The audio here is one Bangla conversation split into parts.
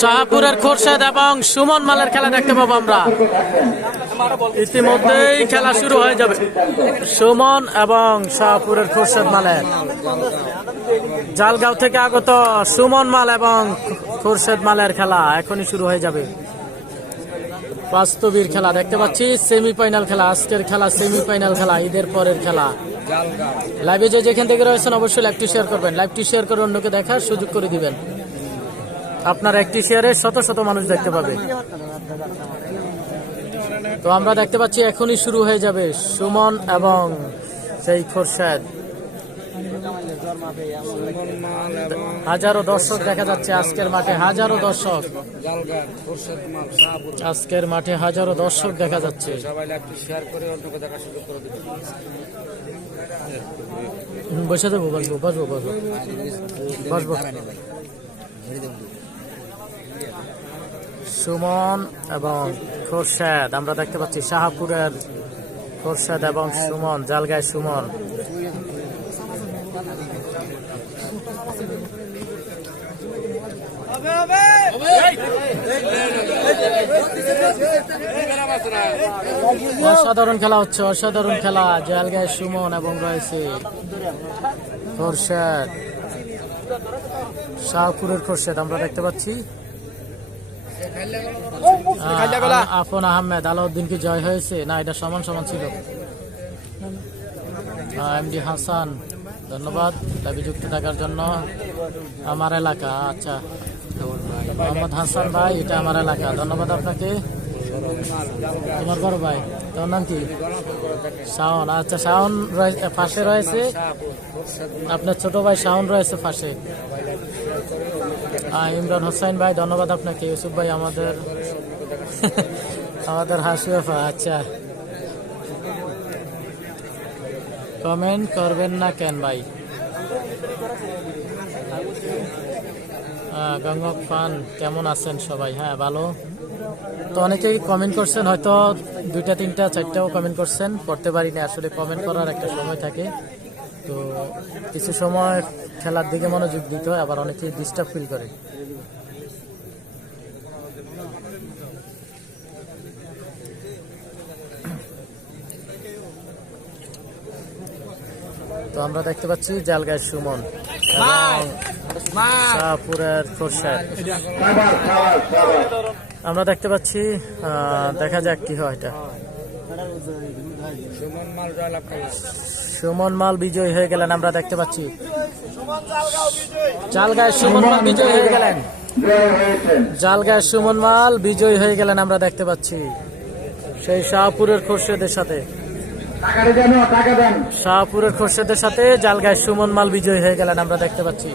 শাহপুরের খোরশেদ এবং সুমন মালের খেলা দেখতে পাবো আমরা। ইতিমধ্যেই খেলা শুরু হয়ে যাবে। সুমন এবং শাহপুরের খোরশেদ মালের, জালগাঁও থেকে আগত সুমন মাল এবং খোরশেদ মালের খেলা এখনই শুরু হয়ে যাবে। বাস্তবীর খেলা দেখতে পাচ্ছি, সেমিফাইনাল খেলা, আজকের খেলা সেমিফাইনাল খেলা, ঈদের পরের খেলা। লাইভে যে যেখান থেকে রয়েছেন অবশ্যই লাইভটি শেয়ার করবেন, লাইভটি শেয়ার করে অন্যকে দেখার সুযোগ করে দিবেন। আপনার একটি শেয়ারে শত শত মানুষ দেখতে পাবে। তো আমরা দেখতে পাচ্ছি এখনই শুরু হয়ে যাবে সুমন এবং সেই খোরশেদ। হাজারো দর্শক দেখা যাচ্ছে আজকের মাঠে, হাজারো দর্শক আজকের মাঠে, হাজারো দর্শক দেখা যাচ্ছে। বসে দেবো, বসবো বসবো বসবো বসবো। সুমন এবং খোরশেদ আমরা দেখতে পাচ্ছি, শাহপুরের খোরশেদ এবং সুমন, জালগায় সুমন। অসাধারণ খেলা হচ্ছে, অসাধারণ খেলা। জালগায় সুমন এবং রয়েছে খোরশেদ, শাহপুরের খোরশেদ আমরা দেখতে পাচ্ছি। আফন আহমেদ, আলাউদ্দিন কি জয় হয়েছে? না, এটা সমান সমান ছিল। এমডি হাসান ধন্যবাদ লাইভে যুক্ত থাকার জন্য। আমার এলাকা, আচ্ছা মোহাম্মদ হাসান ভাই, এটা আমার এলাকা, ধন্যবাদ আপনাকে। তোমার বড় ভাই, তোমার নাম কি? শাওন, আচ্ছা শাওন পাশে রয়েছে, আপনার ছোট ভাই শাওন রয়েছে পাশে। ইমরান হোসেন ভাই ধন্যবাদ আপনাকে। ইউসুফ ভাই আমাদের আমাদের হাসিফা, আচ্ছা কমেন্ট করবেন না কেন ভাই? গঙ্গক ফান কেমন আছেন সবাই? হ্যাঁ ভালো। তো অনেকেই কমেন্ট করছেন, হয়তো 2টা 3টা 4টাও কমেন্ট করছেন, পড়তে পারিনি আসলে। কমেন্ট করার একটা সময় থাকে, তো কিছু সময় খেলার দিকে মনোযোগ দিতে হয়, আবার অনেকেই ডিস্টার্ব ফিল করে। তো আমরা দেখতে পাচ্ছি জালগায় সুমন এবং শাহপুরের খোরশেদ আমরা দেখতে পাচ্ছি। দেখা যাক কি হয়। এটা সুমন মাল বিজয়ী হয়ে গেলেন, আমরা দেখতে পাচ্ছি। জালগায় সুমন মাল বিজয়ী হয়ে গেলেন, জালগায় সুমন মাল বিজয়ী হয়ে গেলেন, আমরা দেখতে পাচ্ছি। সেই শাহপুরের খোরশেদের সাথে, শাহপুরের খোরশেদের সাথে জালগায় সুমন মাল বিজয়ী হয়ে গেলেন, আমরা দেখতে পাচ্ছি।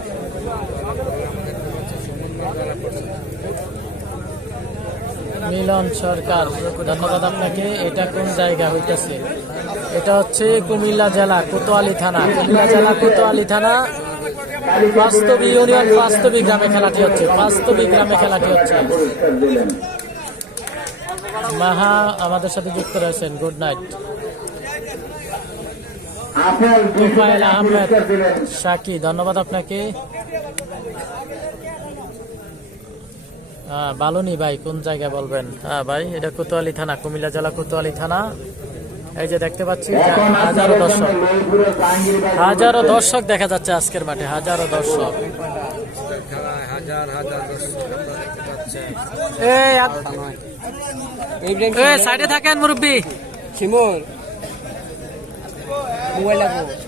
মিলন সরকার ধন্যবাদ আপনাকে। এটা কোন জায়গা হইতেছে? এটা হচ্ছে কুমিল্লা জেলা কোতোয়ালি থানা, কুমিল্লা জেলা কোতোয়ালি থানা, বাস্তবী ইউনিয়ন, বাস্তবী গ্রামে খেলাটি হচ্ছে, বাস্তবী গ্রামে খেলাটি হচ্ছে। মাহা আমাদের সাথে যুক্ত রয়েছেন, গুড নাইট। তোফায়েল আহমেদ শাকি ধন্যবাদ আপনাকে। বালুনি ভাই কোন জায়গায় বলবেন? হ্যাঁ ভাই, এটা কোতোয়ালি থানা, কুমিল্লা জেলা কোতোয়ালি থানা। এই যে দেখতে পাচ্ছি হাজারো দর্শক, হাজারো দর্শক দেখা যাচ্ছে আজকের মাঠে, হাজারো দর্শক। সাইডে থাকেন মুরব্বী।